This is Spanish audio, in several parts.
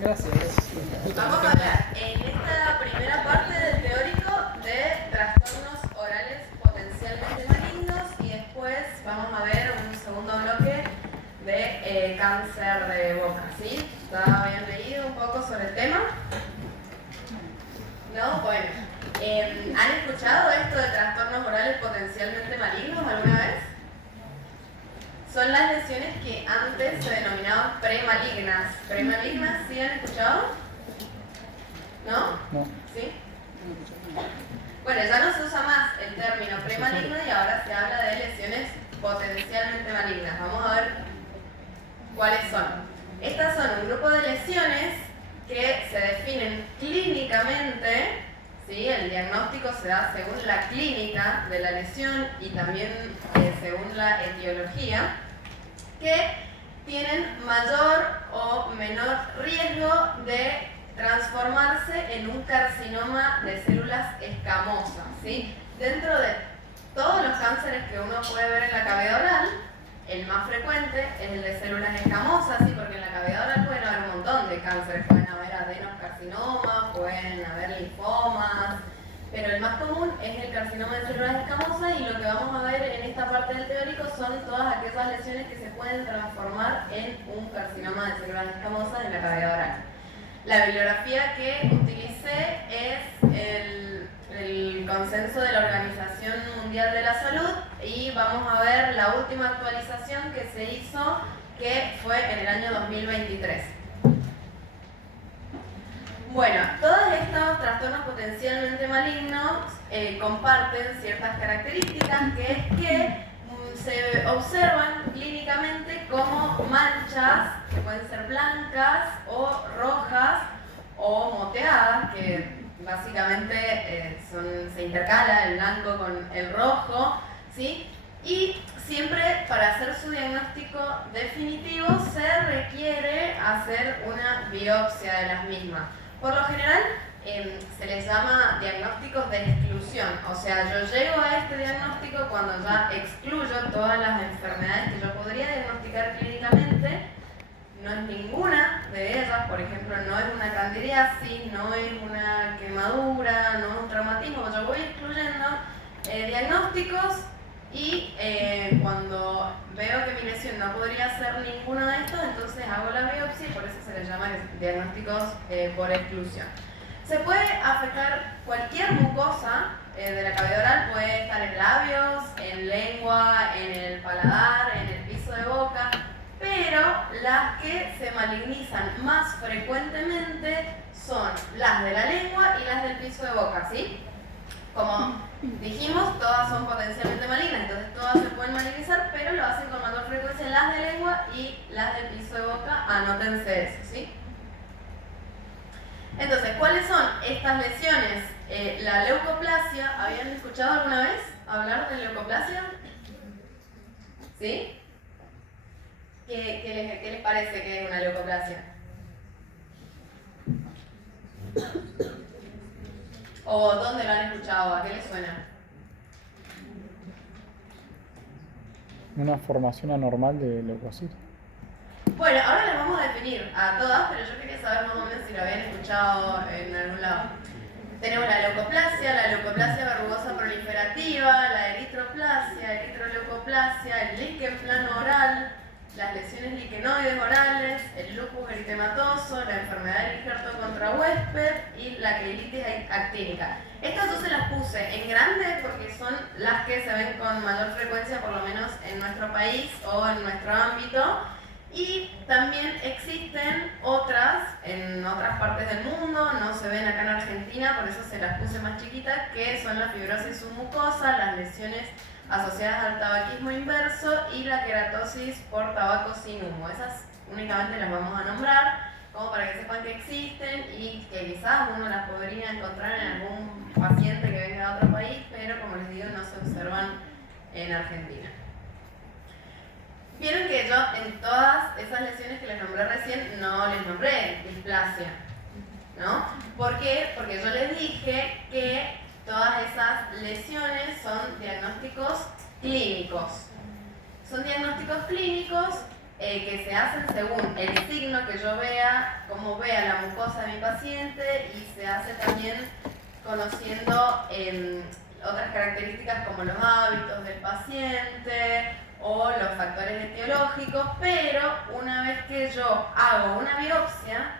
Gracias. Vamos a hablar en esta primera parte del teórico de trastornos orales potencialmente malignos y después vamos a ver un segundo bloque de cáncer de boca, ¿sí? ¿Ya habían leído un poco sobre el tema? ¿No? Bueno. ¿Han escuchado esto de trastornos orales potencialmente malignos alguna vez? Son las lesiones que antes se denominaban premalignas. ¿Premalignas sí han escuchado? ¿No? No. ¿Sí? Bueno, ya no se usa más el término premaligno y ahora se habla de lesiones potencialmente malignas. Vamos a ver cuáles son. Estas son un grupo de lesiones que se definen clínicamente, ¿sí? El diagnóstico se da según la clínica de la lesión y también según la etiología, que tienen mayor o menor riesgo de transformarse en un carcinoma de células escamosas, ¿sí? Dentro de todos los cánceres que uno puede ver en la cavidad oral, el más frecuente es el de células escamosas, ¿sí? Porque en la cavidad oral pueden haber un montón de cánceres, pueden haber adenocarcinomas, pueden haber linfomas, pero el más común es el carcinoma de células escamosas y lo que vamos a ver en esta parte del teórico son todas aquellas lesiones que se pueden transformar en un carcinoma de células escamosas en la cavidad oral. La bibliografía que utilicé es el consenso de la Organización Mundial de la Salud y vamos a ver la última actualización que se hizo, que fue en el año 2023. Bueno, todos estos trastornos potencialmente malignos comparten ciertas características, que es que se observan clínicamente como manchas que pueden ser blancas o rojas o moteadas, que básicamente se intercala el blanco con el rojo, ¿sí? Y siempre para hacer su diagnóstico definitivo se requiere hacer una biopsia de las mismas. Por lo general se les llama diagnósticos de exclusión, o sea, yo llego a este diagnóstico cuando ya excluyo todas las enfermedades que yo podría diagnosticar clínicamente. No es ninguna de ellas, por ejemplo, no es una candidiasis, no es una quemadura, no es un traumatismo. Yo voy excluyendo diagnósticos y cuando veo que mi lesión no podría ser ninguno de estos, entonces hago la biopsia y por eso se les llama diagnósticos por exclusión. Se puede afectar cualquier mucosa de la cavidad oral, puede estar en labios, en lengua, en el paladar, en el piso de boca, pero las que se malignizan más frecuentemente son las de la lengua y las del piso de boca, ¿sí? Como dijimos, todas son potencialmente malignas, entonces todas se pueden malignizar, pero lo hacen con mayor frecuencia las de lengua y las del piso de boca, anótense eso, ¿sí? Entonces, ¿cuáles son estas lesiones? La leucoplasia, ¿habían escuchado alguna vez hablar de leucoplasia? ¿Sí? ¿Qué les parece que es una leucoplasia? ¿O dónde lo han escuchado? ¿A qué les suena? Una formación anormal de leucocitos. Bueno, ahora las vamos a definir a todas, pero yo quería saber más o menos si lo habían escuchado en algún lado. Tenemos la leucoplasia verrugosa proliferativa, la eritroplasia, eritroleucoplasia, el líquen plano oral, las lesiones liquenoides orales, el lupus eritematoso, la enfermedad del injerto contra huésped y la queilitis actínica. Estas dos se las puse en grande porque son las que se ven con mayor frecuencia, por lo menos en nuestro país o en nuestro ámbito. Y también existen otras en otras partes del mundo, no se ven acá en Argentina, por eso se las puse más chiquitas, que son la fibrosis submucosa, las lesiones asociadas al tabaquismo inverso y la queratosis por tabaco sin humo. Esas únicamente las vamos a nombrar como para que sepan que existen y que quizás uno las podría encontrar en algún paciente que venga de otro país, pero como les digo, no se observan en Argentina. Vieron que yo en todas esas lesiones que les nombré recién no les nombré displasia, ¿no? ¿Por qué? Porque yo les dije que todas esas lesiones son diagnósticos clínicos. Son diagnósticos clínicos que se hacen según el signo que yo vea, cómo vea la mucosa de mi paciente, y se hace también conociendo otras características como los hábitos del paciente o los factores etiológicos, pero una vez que yo hago una biopsia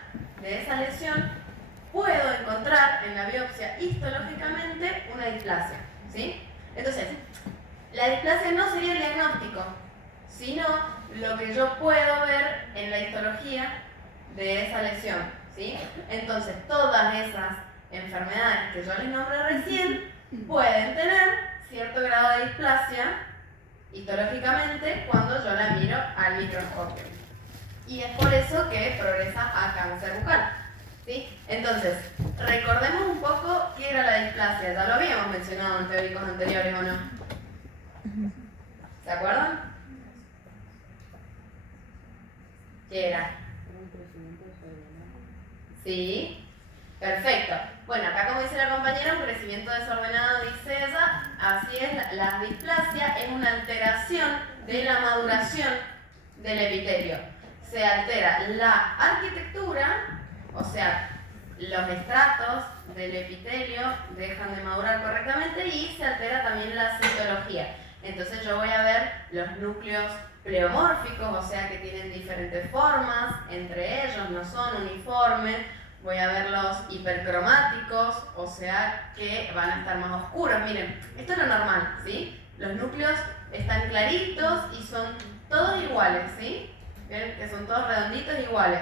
de esa lesión, puedo encontrar en la biopsia histológicamente una displasia, ¿sí? Entonces, la displasia no sería el diagnóstico, sino lo que yo puedo ver en la histología de esa lesión, ¿sí? Entonces, todas esas enfermedades que yo les nombré recién pueden tener cierto grado de displasia histológicamente cuando yo la miro al microscopio. Y es por eso que progresa a cáncer bucal, ¿sí? Entonces, recordemos un poco qué era la displasia. Ya lo habíamos mencionado en teóricos anteriores, ¿o no? ¿Se acuerdan? ¿Qué era? Sí, perfecto. Bueno, acá como dice la compañera, un crecimiento desordenado, dice ella, así es, la displasia es una alteración de la maduración del epitelio. Se altera la arquitectura, o sea, los estratos del epitelio dejan de madurar correctamente, y se altera también la citología. Entonces yo voy a ver los núcleos pleomórficos, o sea que tienen diferentes formas, entre ellos no son uniformes. Voy a ver los hipercromáticos, o sea que van a estar más oscuros. Miren, esto es lo normal, ¿sí? Los núcleos están claritos y son todos iguales, ¿sí? ¿Ven? Que son todos redonditos iguales.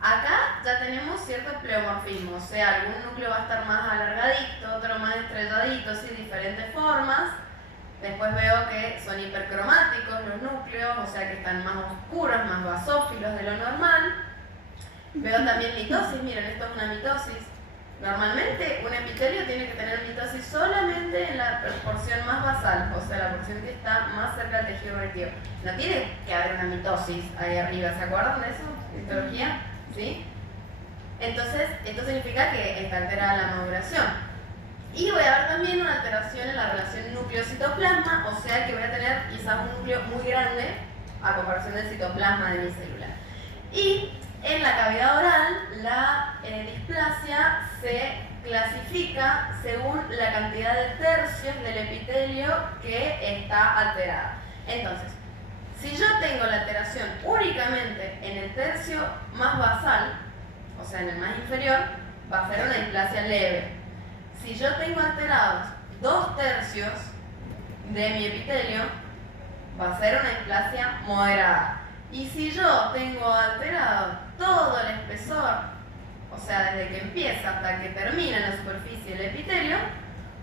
Acá ya tenemos cierto pleomorfismo, o sea, algún núcleo va a estar más alargadito, otro más estrelladito, ¿sí? Diferentes formas. Después veo que son hipercromáticos los núcleos, o sea que están más oscuros, más basófilos de lo normal. Veo también mitosis, miren, esto es una mitosis. Normalmente un epitelio tiene que tener mitosis solamente en la porción más basal, o sea, la porción que está más cerca del tejido conectivo. No tiene que haber una mitosis ahí arriba, ¿se acuerdan de eso? Histología, ¿sí? Entonces, esto significa que está alterada la maduración. Y voy a ver también una alteración en la relación núcleo-citoplasma, o sea que voy a tener quizás un núcleo muy grande a comparación del citoplasma de mi célula. Y en la cavidad oral, la displasia se clasifica según la cantidad de tercios del epitelio que está alterada. Entonces, si yo tengo la alteración únicamente en el tercio más basal, o sea, en el más inferior, va a ser una displasia leve. Si yo tengo alterados 2/3 de mi epitelio, va a ser una displasia moderada. Y si yo tengo alterado todo el espesor, o sea, desde que empieza hasta que termina en la superficie del epitelio,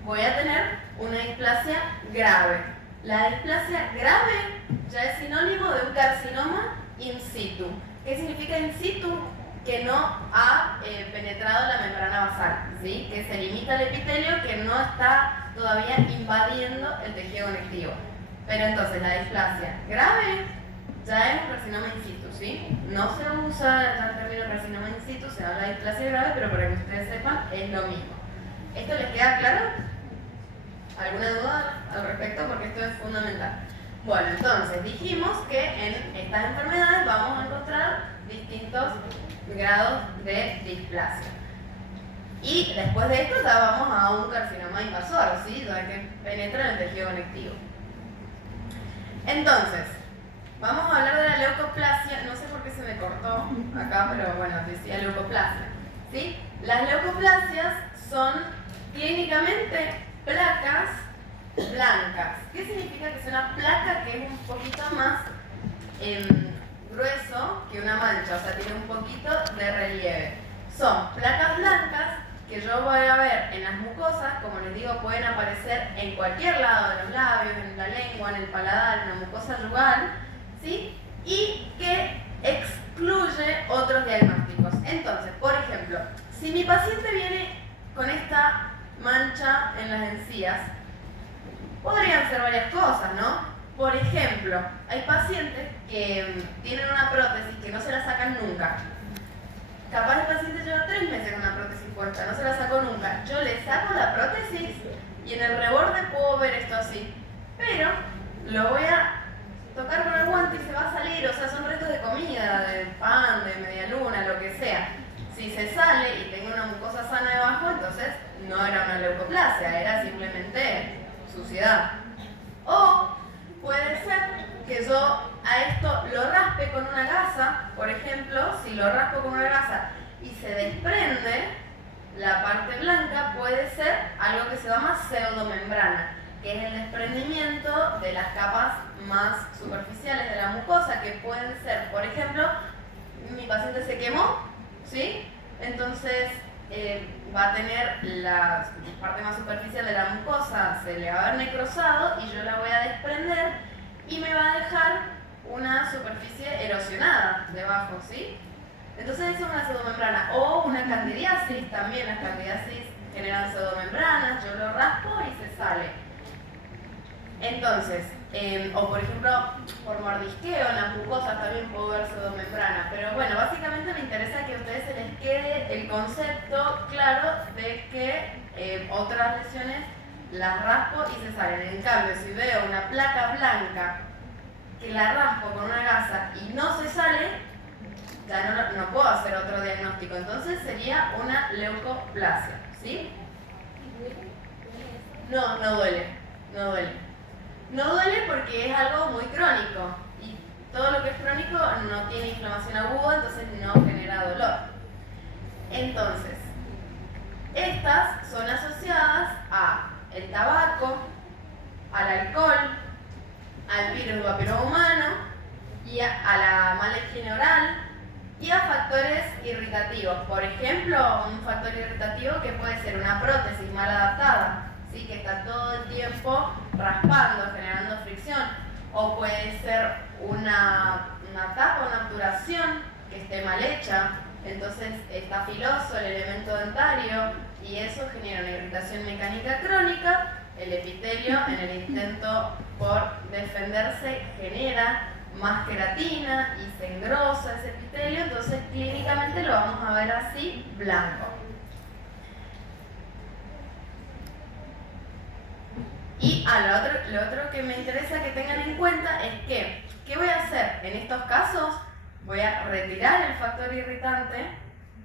voy a tener una displasia grave. La displasia grave ya es sinónimo de un carcinoma in situ. ¿Qué significa in situ? Que no ha penetrado la membrana basal, ¿sí? Que se limita al epitelio, que no está todavía invadiendo el tejido conectivo. Pero entonces la displasia grave ya es un carcinoma in situ, ¿sí? No se usa ya el término carcinoma in situ, se habla de displasia grave, pero para que ustedes sepan, es lo mismo. ¿Esto les queda claro? ¿Alguna duda al respecto? Porque esto es fundamental. Bueno, entonces dijimos que en estas enfermedades vamos a encontrar distintos grados de displasia. Y después de esto ya vamos a un carcinoma invasor, ¿sí? Ya que penetra en el tejido conectivo. Entonces, vamos a hablar de la leucoplasia. No sé por qué se me cortó acá, pero bueno, decía leucoplasia, ¿sí? Las leucoplasias son clínicamente placas blancas. ¿Qué significa que es una placa que es un poquito más grueso que una mancha? O sea, tiene un poquito de relieve. Son placas blancas que yo voy a ver en las mucosas, como les digo, pueden aparecer en cualquier lado de los labios, en la lengua, en el paladar, en la mucosa yugal, ¿sí? Y que excluye otros diagnósticos. Entonces, por ejemplo, si mi paciente viene con esta mancha en las encías, podrían ser varias cosas, ¿no? Por ejemplo, hay pacientes que tienen una prótesis que no se la sacan nunca. Capaz el paciente lleva 3 meses con una prótesis puesta, no se la sacó nunca. Yo le saco la prótesis y en el reborde puedo ver esto así. Pero lo voy a tocar con el guante y se va a salir, o sea, son restos de comida, de pan, de media luna, lo que sea. Si se sale y tengo una mucosa sana debajo, entonces no era una leucoplasia, era simplemente suciedad. O puede ser que yo a esto lo raspe con una gasa, por ejemplo, si lo raspo con una gasa y se desprende la parte blanca, puede ser algo que se llama pseudomembrana, que es el desprendimiento de las capas más superficiales de la mucosa, que pueden ser, por ejemplo, mi paciente se quemó, ¿sí? Entonces va a tener la parte más superficial de la mucosa, se le va a haber necrosado y yo la voy a desprender y me va a dejar una superficie erosionada debajo, ¿sí? Entonces eso es una pseudomembrana. O una candidiasis, también las candidiasis generan pseudomembranas, yo lo raspo y se sale. Entonces, o por ejemplo, por mordisqueo en las mucosas también puedo ver pseudomembrana. Pero bueno, básicamente me interesa que a ustedes se les quede el concepto claro de que otras lesiones las raspo y se salen. En cambio, si veo una placa blanca que la raspo con una gasa y no se sale, ya no puedo hacer otro diagnóstico. Entonces sería una leucoplasia, ¿sí? No, no duele, no duele. No duele porque es algo muy crónico y todo lo que es crónico no tiene inflamación aguda, entonces no genera dolor. Entonces, estas son asociadas al tabaco, al alcohol, al virus papiloma y a la mala higiene oral y a factores irritativos. Por ejemplo, un factor irritativo que puede ser una prótesis mal adaptada, ¿sí? Que está todo el tiempo raspando, generando fricción, o puede ser una tapa, una obturación que esté mal hecha, entonces está filoso el elemento dentario y eso genera una irritación mecánica crónica. El epitelio, en el intento por defenderse, genera más queratina y se engrosa ese epitelio, entonces clínicamente lo vamos a ver así, blanco. Y lo otro que me interesa que tengan en cuenta es que, ¿qué voy a hacer? En estos casos voy a retirar el factor irritante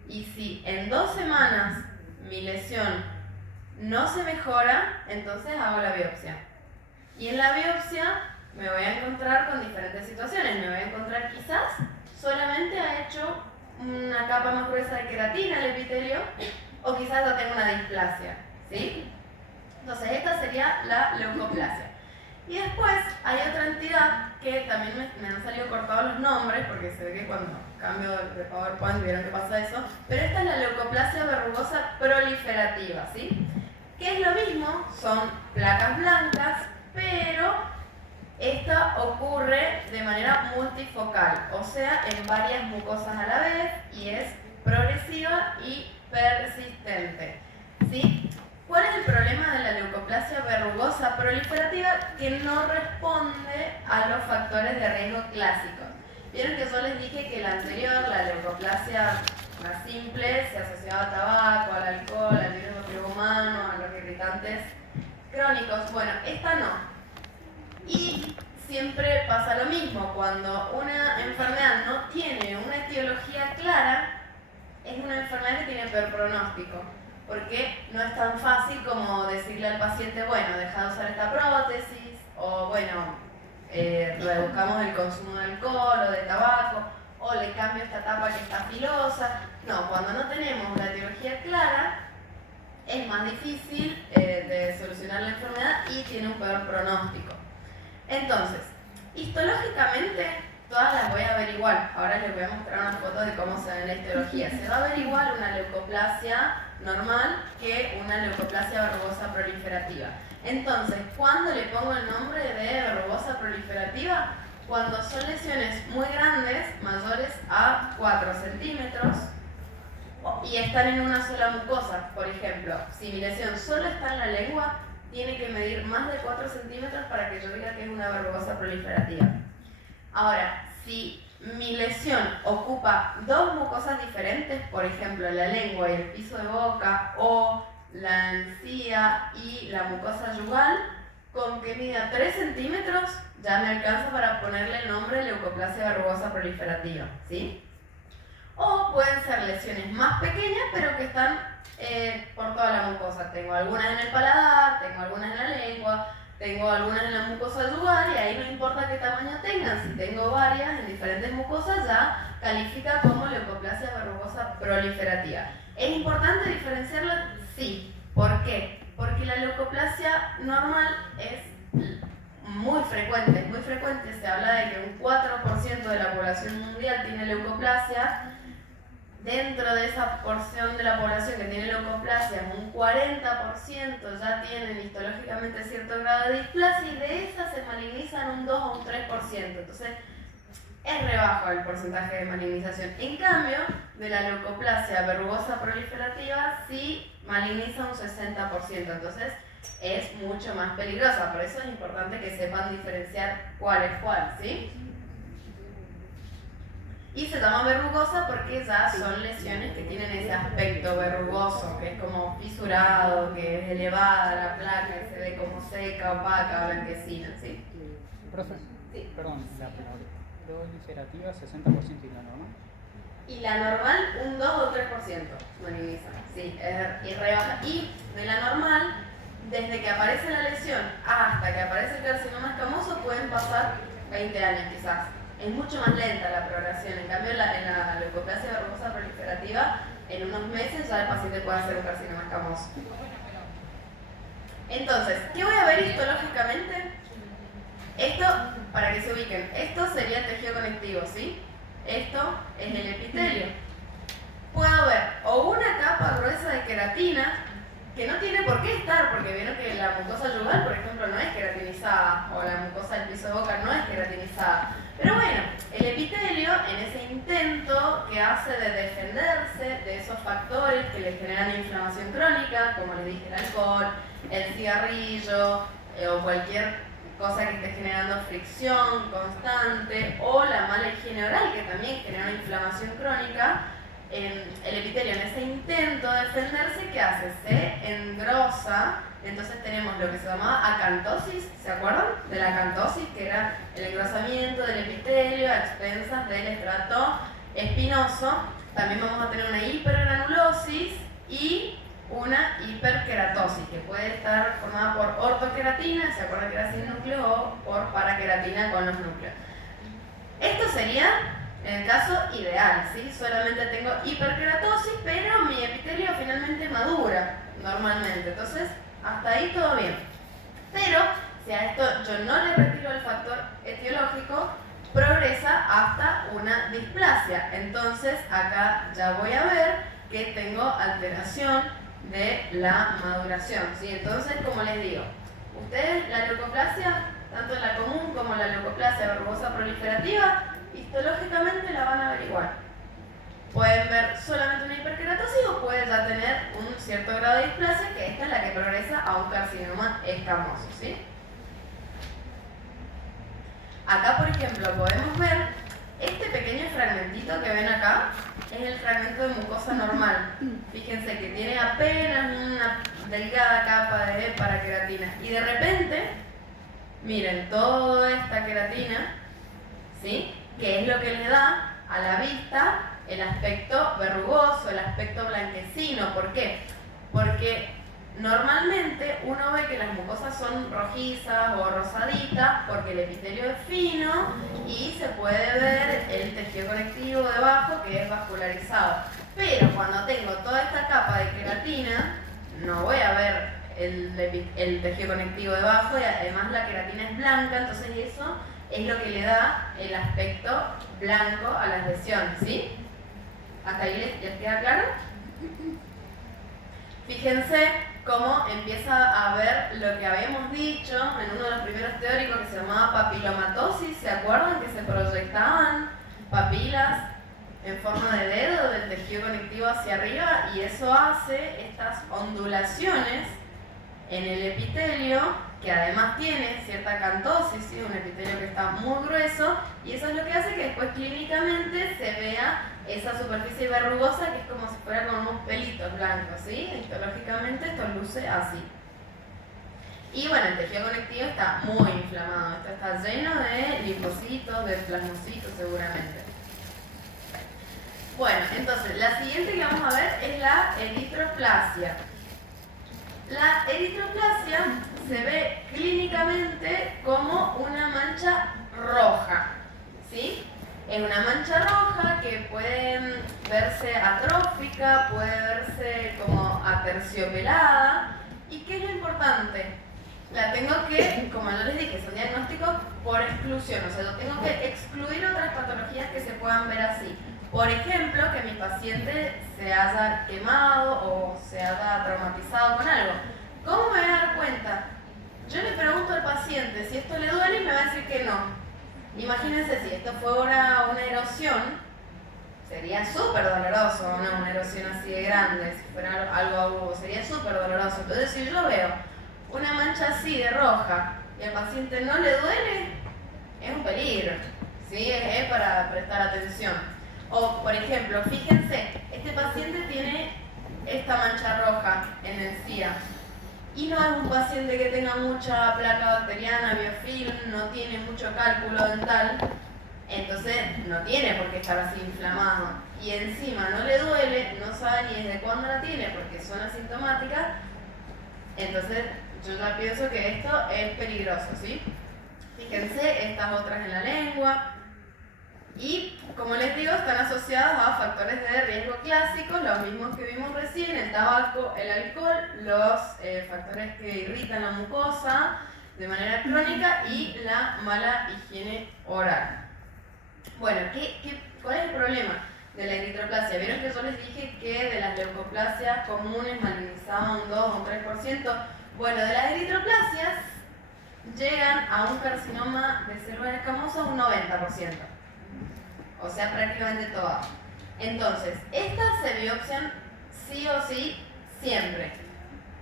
y si en 2 semanas mi lesión no se mejora, entonces hago la biopsia. Y en la biopsia me voy a encontrar con diferentes situaciones. Me voy a encontrar quizás solamente ha hecho una capa más gruesa de queratina el epitelio o quizás no tengo una displasia, ¿sí? Entonces esta sería la leucoplasia. Y después hay otra entidad que también me han salido cortados los nombres porque se ve que cuando cambio de PowerPoint vieron que pasa eso, pero esta es la leucoplasia verrugosa proliferativa, ¿sí? Que es lo mismo, son placas blancas, pero esta ocurre de manera multifocal, o sea, en varias mucosas a la vez y es progresiva y persistente, ¿sí? ¿Cuál es el problema de la leucoplasia verrugosa proliferativa? Que no responde a los factores de riesgo clásicos. Vieron que yo les dije que la anterior, la leucoplasia más simple, se asociaba al tabaco, al alcohol, al virus papiloma, a los irritantes crónicos. Bueno, esta no. Y siempre pasa lo mismo, cuando una enfermedad no tiene una etiología clara, es una enfermedad que tiene peor pronóstico. Porque no es tan fácil como decirle al paciente, bueno, deja de usar esta prótesis, o bueno, reduzcamos el consumo de alcohol o de tabaco, o le cambio esta tapa que está filosa. No, cuando no tenemos la etiología clara, es más difícil de solucionar la enfermedad y tiene un peor pronóstico. Entonces, histológicamente, todas las voy a averiguar. Ahora les voy a mostrar una foto de cómo se ve la histología. Se va a averiguar una leucoplasia normal que una leucoplasia verrugosa proliferativa. Entonces, ¿cuándo le pongo el nombre de verrugosa proliferativa? Cuando son lesiones muy grandes, mayores a 4 centímetros, y están en una sola mucosa. Por ejemplo, si mi lesión solo está en la lengua, tiene que medir más de 4 centímetros para que yo diga que es una verrugosa proliferativa. Ahora, si mi lesión ocupa 2 mucosas diferentes, por ejemplo, la lengua y el piso de boca, o la encía y la mucosa yugal, con que mida 3 centímetros ya me alcanza para ponerle el nombre leucoplasia verrugosa proliferativa, ¿sí? O pueden ser lesiones más pequeñas, pero que están por toda la mucosa. Tengo algunas en el paladar, tengo algunas en la lengua, tengo algunas en la mucosa yugal, y ahí no importa qué tamaño tengan. Si tengo varias en diferentes mucosas, ya califica como leucoplasia verrugosa proliferativa. ¿Es importante diferenciarlas? Sí. ¿Por qué? Porque la leucoplasia normal es muy frecuente. Se habla de que un 4% de la población mundial tiene leucoplasia. Dentro de esa porción de la población que tiene leucoplasia, un 40% ya tienen histológicamente cierto grado de displasia, y de esas se malignizan un 2 o un 3%. Entonces, es re bajo el porcentaje de malignización. En cambio, de la leucoplasia verrugosa proliferativa sí maligniza un 60%. Entonces, es mucho más peligrosa. Por eso es importante que sepan diferenciar cuál es cuál, ¿sí? Y se llama verrugosa porque ya son lesiones que tienen ese aspecto verrugoso, que es como fisurado, que es elevada la placa y se ve como seca, opaca, blanquecina, ¿sí? Profe, Sí. perdón, la proliferativa 60% y la normal. Y la normal un 2 o 3% maligniza, sí, es re baja. Y de la normal, desde que aparece la lesión hasta que aparece el carcinoma escamoso pueden pasar 20 años quizás. Es mucho más lenta la progresión. En cambio, en la leucoplasia verrugosa proliferativa, en unos meses ya el paciente puede hacer un carcinoma escamoso. Entonces, ¿qué voy a ver histológicamente? Esto, para que se ubiquen, esto sería el tejido conectivo, ¿sí? Esto es el epitelio. Puedo ver o una capa gruesa de queratina, que no tiene por qué estar, porque vieron que la mucosa yugal, por ejemplo, no es queratinizada, o la mucosa del piso de boca no es queratinizada. Pero bueno, el epitelio, en ese intento que hace de defenderse de esos factores que le generan inflamación crónica, como les dije, el alcohol, el cigarrillo, o cualquier cosa que esté generando fricción constante, o la mala higiene oral, que también genera inflamación crónica, el epitelio en ese intento de defenderse, ¿qué hace? Se engrosa. Entonces tenemos lo que se llamaba acantosis, ¿se acuerdan? De la acantosis, que era el engrosamiento del epitelio a expensas del estrato espinoso. También vamos a tener una hipergranulosis y una hiperkeratosis, que puede estar formada por ortoqueratina, ¿se acuerdan que era sin núcleo? O por paraqueratina con los núcleos. Esto sería en el caso ideal, ¿sí? Solamente tengo hiperkeratosis, pero mi epitelio finalmente madura normalmente. Entonces, hasta ahí todo bien. Pero, si a esto yo no le retiro el factor etiológico, progresa hasta una displasia. Entonces, acá ya voy a ver que tengo alteración de la maduración, ¿sí? Entonces, como les digo, ustedes la leucoplasia, tanto la común como la leucoplasia verrugosa proliferativa, histológicamente la van a averiguar. Pueden ver solamente una hiperkeratosis o pueden ya tener un cierto grado de displasia, que esta es la que progresa a un carcinoma escamoso, ¿sí? Acá, por ejemplo, podemos ver este pequeño fragmentito que ven acá, es el fragmento de mucosa normal. Fíjense que tiene apenas una delgada capa de paraqueratina. Y de repente, miren, toda esta queratina, ¿sí? Que es lo que le da a la vista el aspecto verrugoso, el aspecto blanquecino. ¿Por qué? Porque normalmente uno ve que las mucosas son rojizas o rosaditas porque el epitelio es fino y se puede ver el tejido conectivo debajo, que es vascularizado. Pero cuando tengo toda esta capa de queratina, no voy a ver el tejido conectivo debajo, y además la queratina es blanca, entonces eso es lo que le da el aspecto blanco a las lesiones, ¿sí? ¿Hasta ahí les queda claro? Fíjense cómo empieza a ver lo que habíamos dicho en uno de los primeros teóricos, que se llamaba papilomatosis. ¿Se acuerdan que se proyectaban papilas en forma de dedo del tejido conectivo hacia arriba? Y eso hace estas ondulaciones en el epitelio, que además tiene cierta acantosis, ¿sí? Un epitelio que está muy grueso, y eso es lo que hace que después clínicamente se vea esa superficie verrugosa, que es como si fuera con unos pelitos blancos, ¿sí? Histológicamente esto luce así. Y bueno, el tejido conectivo está muy inflamado. Esto está lleno de linfocitos, de plasmocitos seguramente. Bueno, entonces la siguiente que vamos a ver es la eritroplasia. La eritroplasia se ve clínicamente como una mancha roja, ¿sí? Es una mancha roja que puede verse atrófica, puede verse como aterciopelada. ¿Y qué es lo importante? La tengo que, como yo les dije, es un diagnóstico por exclusión, o sea, yo tengo que excluir otras patologías que se puedan ver así. Por ejemplo, que mi paciente se haya quemado o se haya traumatizado con algo. ¿Cómo me voy a dar cuenta? Yo le pregunto al paciente si esto le duele y me va a decir que no. Imagínense si esto fue una erosión, sería súper doloroso, ¿no? Una erosión así de grande, si fuera algo agudo, sería súper doloroso. Entonces, si yo veo una mancha así de roja y al paciente no le duele, es un peligro, ¿sí? Es para prestar atención. O, por ejemplo, fíjense, este paciente tiene esta mancha roja en el CIA y no es un paciente que tenga mucha placa bacteriana, biofilm, no tiene mucho cálculo dental, entonces no tiene por qué estar así inflamado. Y encima no le duele, no sabe ni desde cuándo la tiene porque son asintomáticas, entonces yo ya pienso que esto es peligroso, ¿sí? Fíjense, estas otras en la lengua. Y, como les digo, están asociados a factores de riesgo clásicos, los mismos que vimos recién, el tabaco, el alcohol, los factores que irritan la mucosa de manera crónica y la mala higiene oral. Bueno, ¿cuál es el problema de la eritroplasia? Vieron que yo les dije que de las leucoplasias comunes malignizaban un 2 o un 3%. Bueno, de las eritroplasias llegan a un carcinoma de células escamosas un 90%. O sea, prácticamente todas. Entonces, estas se biopsian sí o sí siempre,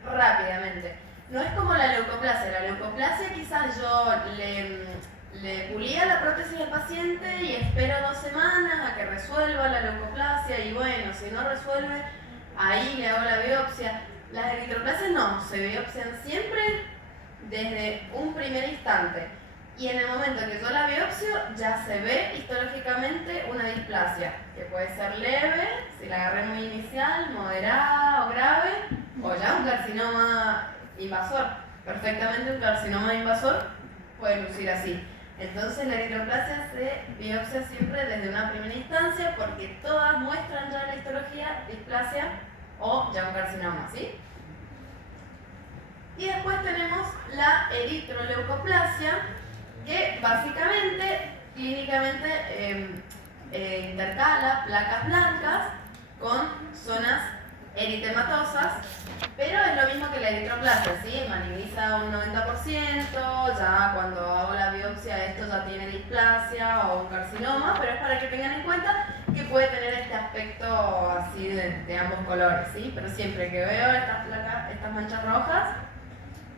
rápidamente. No es como la leucoplasia. La leucoplasia quizás yo le pulía la prótesis al paciente y espero 2 semanas a que resuelva la leucoplasia y bueno, si no resuelve, ahí le hago la biopsia. Las eritroplasias no, se biopsian siempre desde un primer instante. Y en el momento que yo la biopsio, ya se ve histológicamente una displasia, que puede ser leve, si la agarré muy inicial, moderada o grave, o ya un carcinoma invasor. Perfectamente un carcinoma invasor puede lucir así. Entonces la eritroplasia se biopsia siempre desde una primera instancia porque todas muestran ya en la histología displasia o ya un carcinoma, ¿sí? Y después tenemos la eritroleucoplasia, que básicamente, clínicamente, intercala placas blancas con zonas eritematosas, pero es lo mismo que la eritroplasia, ¿sí? Maligniza un 90%, ya cuando hago la biopsia esto ya tiene displasia o un carcinoma, pero es para que tengan en cuenta que puede tener este aspecto así de ambos colores, ¿sí? Pero siempre que veo estas placas, estas manchas rojas,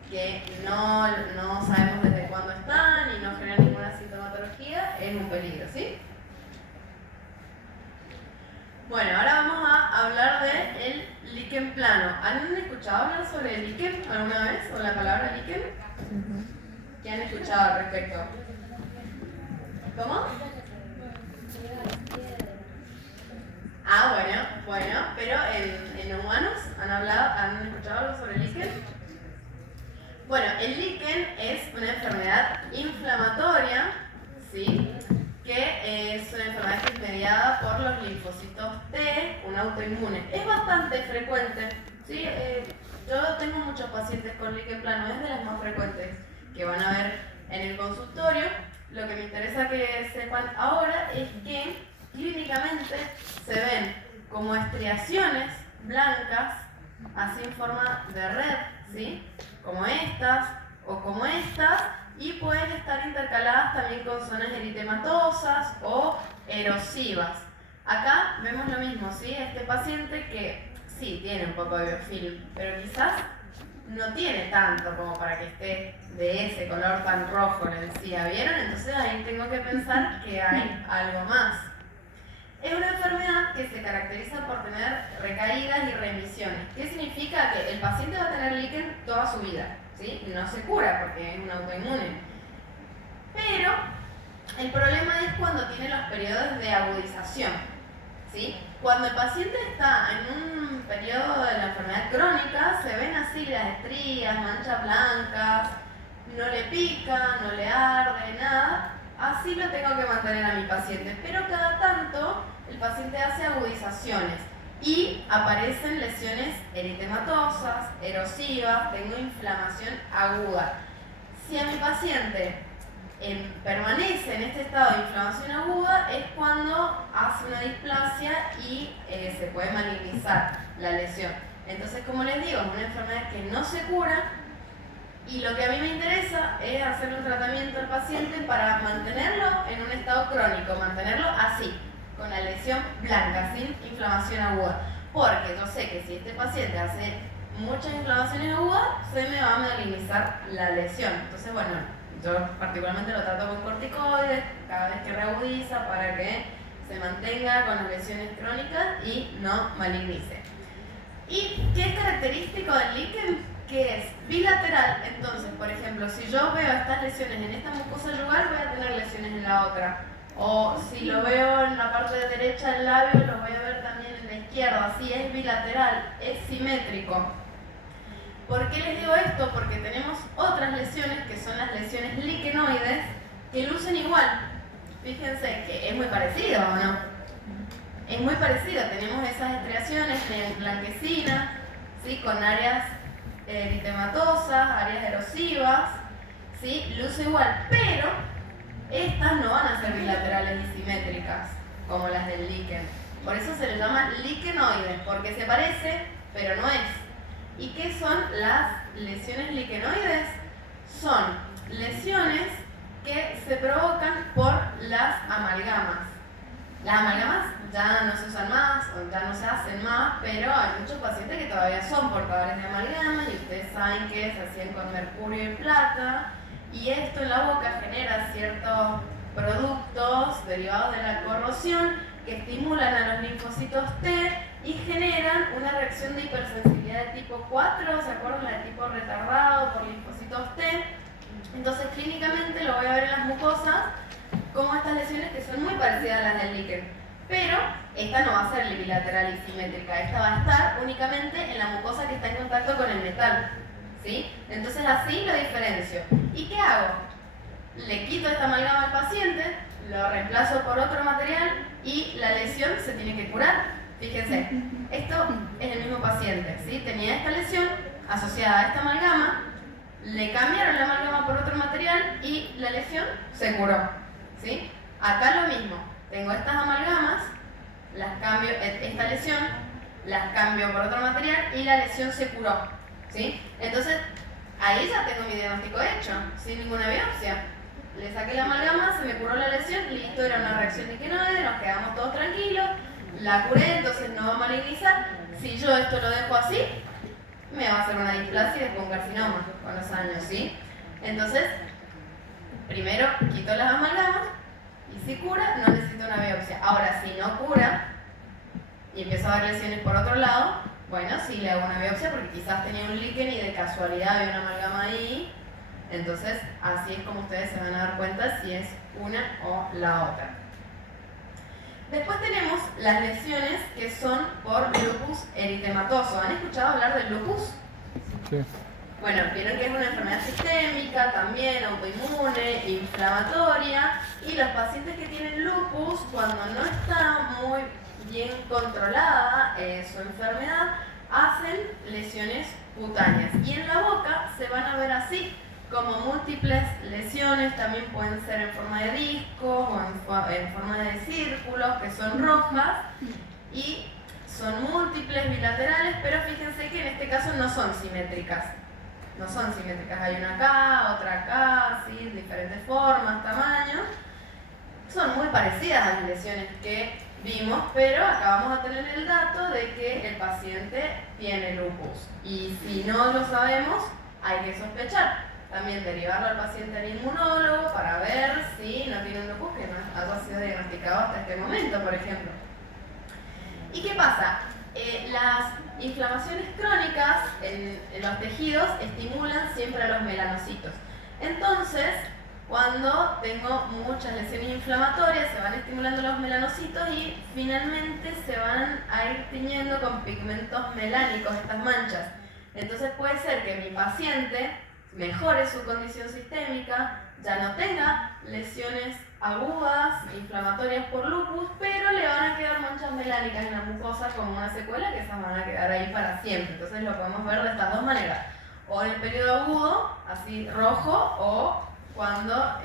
que no sabemos desde cuándo están y no generan ninguna sintomatología, es un peligro, ¿sí? Bueno, ahora vamos a hablar del líquen plano. ¿Han escuchado hablar sobre el líquen alguna vez? ¿O la palabra líquen? ¿Qué han escuchado al respecto? ¿Cómo? Ah, bueno, pero en humanos ¿han escuchado algo sobre el líquen? Bueno, el líquen es una enfermedad inflamatoria, ¿sí? Que es una enfermedad que es mediada por los linfocitos T, un autoinmune. Es bastante frecuente, ¿sí? Yo tengo muchos pacientes con líquen plano, es de las más frecuentes que van a ver en el consultorio. Lo que me interesa que sepan ahora es que clínicamente se ven como estriaciones blancas, así en forma de red, ¿sí? Como estas o como estas, y pueden estar intercaladas también con zonas eritematosas o erosivas. Acá vemos lo mismo, ¿sí? Este paciente que sí tiene un poco de biofilm, pero quizás no tiene tanto como para que esté de ese color tan rojo en el CIA, ¿vieron? Entonces ahí tengo que pensar que hay algo más. Es una enfermedad que se caracteriza por tener recaídas y remisiones. ¿Qué significa? Que el paciente va a tener líquen toda su vida. ¿sí? No se cura porque es un autoinmune. Pero el problema es cuando tiene los periodos de agudización, ¿sí? Cuando el paciente está en un periodo de la enfermedad crónica, se ven así las estrías, manchas blancas, no le pica, no le arde, nada. Así lo tengo que mantener a mi paciente. Pero cada tanto el paciente hace agudizaciones y aparecen lesiones eritematosas, erosivas, tengo inflamación aguda. Si a mi paciente permanece en este estado de inflamación aguda, es cuando hace una displasia y se puede malignizar la lesión. Entonces, como les digo, es una enfermedad que no se cura y lo que a mí me interesa es hacer un tratamiento al paciente para mantenerlo en un estado crónico, mantenerlo así, con la lesión blanca, sin inflamación aguda. Porque yo sé que si este paciente hace muchas inflamaciones agudas, se me va a malignizar la lesión. Entonces, bueno, yo particularmente lo trato con corticoides cada vez que reagudiza para que se mantenga con las lesiones crónicas y no malignice. ¿Y qué es característico del líquen? Que es bilateral. Entonces, por ejemplo, si yo veo estas lesiones en esta mucosa yugal, voy a tener lesiones en la otra. O si lo veo en la parte derecha del labio, lo voy a ver también en la izquierda. Así es bilateral, es simétrico. ¿Por qué les digo esto? Porque tenemos otras lesiones que son las lesiones liquenoides que lucen igual. Fíjense que es muy parecido, ¿o no? Es muy parecido. Tenemos esas estriaciones blanquecinas, ¿sí? Con áreas eritematosas, áreas erosivas, ¿sí? Luce igual, pero estas no van a ser bilaterales y simétricas como las del líquen. Por eso se les llama liquenoides, porque se parece, pero no es. ¿Y qué son las lesiones liquenoides? Son lesiones que se provocan por las amalgamas. Las amalgamas ya no se usan más o ya no se hacen más, pero hay muchos pacientes que todavía son portadores de amalgama y ustedes saben que se hacían con mercurio y plata, y esto en la boca genera ciertos productos derivados de la corrosión que estimulan a los linfocitos T y generan una reacción de hipersensibilidad de tipo 4, ¿se acuerdan? La de tipo retardado por linfocitos T. Entonces clínicamente lo voy a ver en las mucosas como estas lesiones que son muy parecidas a las del líquen, pero esta no va a ser bilateral y simétrica, esta va a estar únicamente en la mucosa que está en contacto con el metal, ¿sí? Entonces así lo diferencio. ¿Y qué hago? Le quito esta amalgama al paciente, lo reemplazo por otro material y la lesión se tiene que curar. Fíjense, esto es el mismo paciente, ¿sí? Tenía esta lesión asociada a esta amalgama, le cambiaron la amalgama por otro material y la lesión se curó. ¿Sí? Acá lo mismo, tengo estas amalgamas, las cambio, esta lesión, las cambio por otro material y la lesión se curó, ¿sí? Entonces, ahí ya tengo mi diagnóstico hecho, sin ninguna biopsia. Le saqué la amalgama, se me curó la lesión, listo, era una reacción liquenoide, nos quedamos todos tranquilos, la curé, entonces no va a malignizar. Si yo esto lo dejo así, me va a hacer una displasia y después un carcinoma con los años, ¿sí? Entonces, primero quito las amalgamas y si cura, no necesito una biopsia. Ahora, si no cura y empiezo a ver lesiones por otro lado, bueno, sí le hago una biopsia porque quizás tenía un líquen y de casualidad había una amalgama ahí. Entonces, así es como ustedes se van a dar cuenta si es una o la otra. Después tenemos las lesiones que son por lupus eritematoso. ¿Han escuchado hablar del lupus? Sí. Bueno, vieron que es una enfermedad sistémica, también autoinmune, inflamatoria, y los pacientes que tienen lupus, cuando no está muy bien controlada su enfermedad, hacen lesiones cutáneas. Y en la boca se van a ver así, como múltiples lesiones, también pueden ser en forma de discos o en forma de círculos, que son rojas, y son múltiples bilaterales, pero fíjense que en este caso no son simétricas. No son simétricas, hay una acá, otra acá, ¿sí? Diferentes formas, tamaños. Son muy parecidas a las lesiones que vimos, pero acá vamos a tener el dato de que el paciente tiene lupus. Y si no lo sabemos, hay que sospechar. También derivarlo al paciente al inmunólogo para ver si no tiene un lupus que no haya sido diagnosticado hasta este momento, por ejemplo. ¿Y qué pasa? Las inflamaciones crónicas en los tejidos estimulan siempre a los melanocitos. Entonces, cuando tengo muchas lesiones inflamatorias, se van estimulando los melanocitos y finalmente se van a ir tiñendo con pigmentos melánicos estas manchas. Entonces puede ser que mi paciente mejore su condición sistémica, ya no tenga lesiones agudas, inflamatorias por lupus, pero le van a quedar manchas melánicas en la mucosa como una secuela que esas van a quedar ahí para siempre. Entonces lo podemos ver de estas dos maneras, o en el periodo agudo, así rojo, o cuando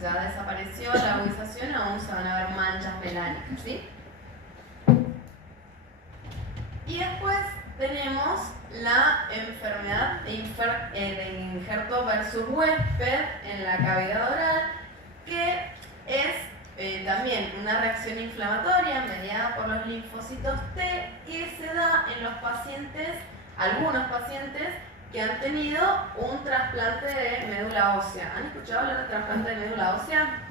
ya desapareció la agudización, aún se van a ver manchas melánicas, ¿sí? Y después tenemos la enfermedad de injerto versus huésped en la cavidad oral, que es también una reacción inflamatoria mediada por los linfocitos T que se da en los pacientes, algunos pacientes que han tenido un trasplante de médula ósea. ¿Han escuchado hablar de trasplante de médula ósea?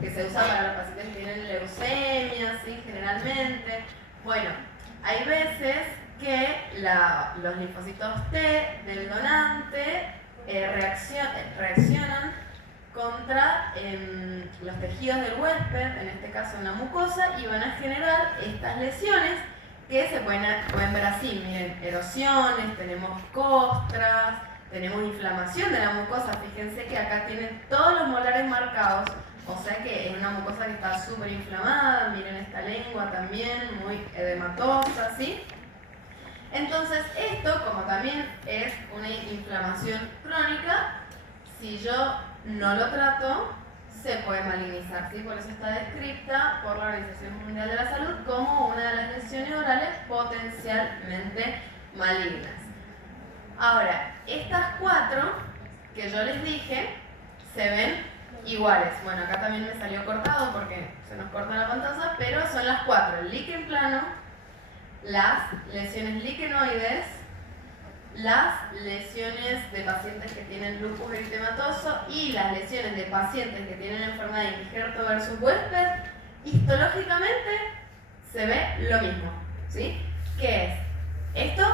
Que se usa para los pacientes que tienen leucemia, ¿sí? Generalmente. Bueno, hay veces que los linfocitos T del donante reaccionan contra los tejidos del huésped, en este caso en la mucosa, y van a generar estas lesiones que se pueden ver así. Miren, erosiones, tenemos costras, tenemos inflamación de la mucosa. Fíjense que acá tienen todos los molares marcados, o sea que es una mucosa que está súper inflamada. Miren esta lengua también, muy edematosa, ¿sí? Entonces esto, como también es una inflamación crónica, si yo no lo trato, se puede malignizar, ¿sí? Por eso está descrita por la Organización Mundial de la Salud como una de las lesiones orales potencialmente malignas. Ahora, estas cuatro que yo les dije se ven iguales. Bueno, acá también me salió cortado porque se nos corta la pantalla, pero son las cuatro: el líquen plano, las lesiones liquenoides, las lesiones de pacientes que tienen lupus eritematoso y las lesiones de pacientes que tienen enfermedad de injerto versus huésped. Histológicamente se ve lo mismo, ¿sí? ¿Qué es? Esto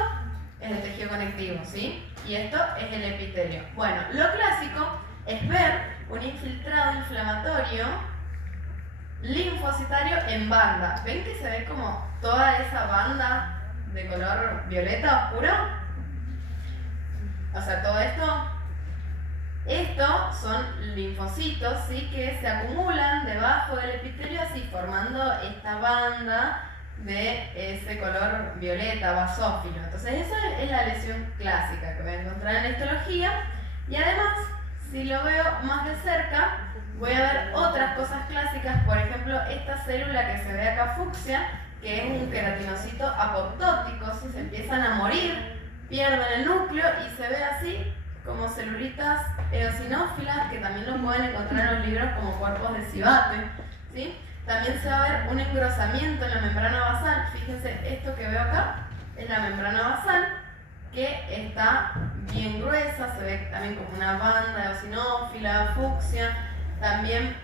es el tejido conectivo, ¿sí? Y esto es el epitelio. Bueno, lo clásico es ver un infiltrado inflamatorio linfocitario en banda. ¿Ven que se ve como toda esa banda de color violeta oscuro? O sea, todo esto son linfocitos, ¿sí? Que se acumulan debajo del epitelio, así formando esta banda de ese color violeta basófilo. Entonces esa es la lesión clásica que voy a encontrar en histología. Y además, si lo veo más de cerca, voy a ver otras cosas clásicas. Por ejemplo, esta célula que se ve acá fucsia, que es un queratinocito apoptótico, si se empiezan a morir, pierden el núcleo y se ve así como celulitas eosinófilas, que también lo pueden encontrar en los libros como cuerpos de Civate, ¿sí? También se va a ver un engrosamiento en la membrana basal. Fíjense, esto que veo acá es la membrana basal, que está bien gruesa, se ve también como una banda eosinófila, fucsia. También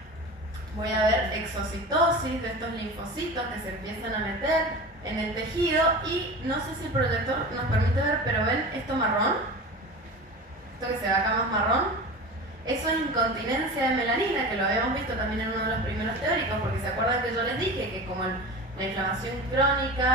voy a ver exocitosis de estos linfocitos que se empiezan a meter en el tejido. Y no sé si el proyector nos permite ver, pero ven esto marrón, esto que se ve acá más marrón, eso es incontinencia de melanina, que lo habíamos visto también en uno de los primeros teóricos, porque se acuerdan que yo les dije que como la inflamación crónica